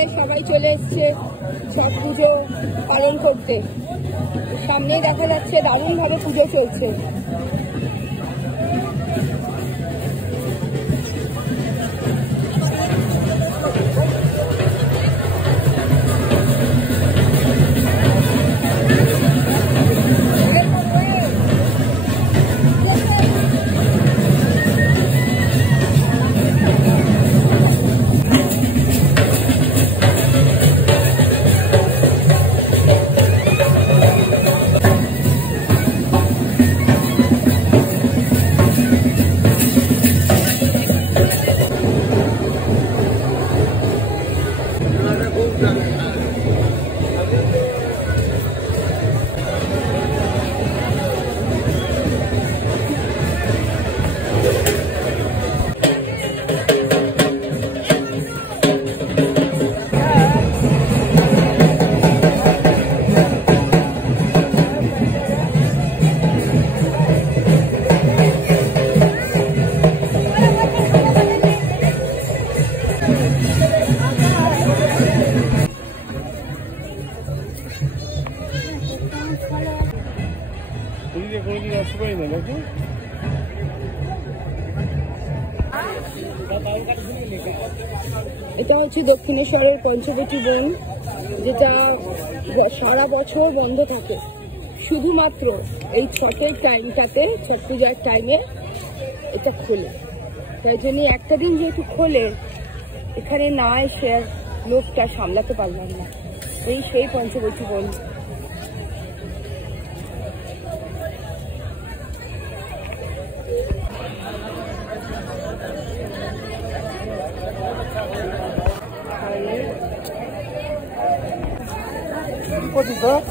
করে সবাই চলে এসছে ছট পুজো পালন করতে। সামনেই দেখা যাচ্ছে দারুণভাবে পুজো চলছে। এটা হচ্ছে দক্ষিণেশ্বরের পঞ্চবটী বন, যেটা সারা বছর বন্ধ থাকে, শুধুমাত্র এই ছটের টাইমটাতে, ছট পূজার টাইমে এটা খোলে। তাই জন্য একটা দিন যেহেতু খোলে, এখানে না এসে লোকটা সামলাতে পারলাম না। এই সেই পঞ্চবটী বন। What is that?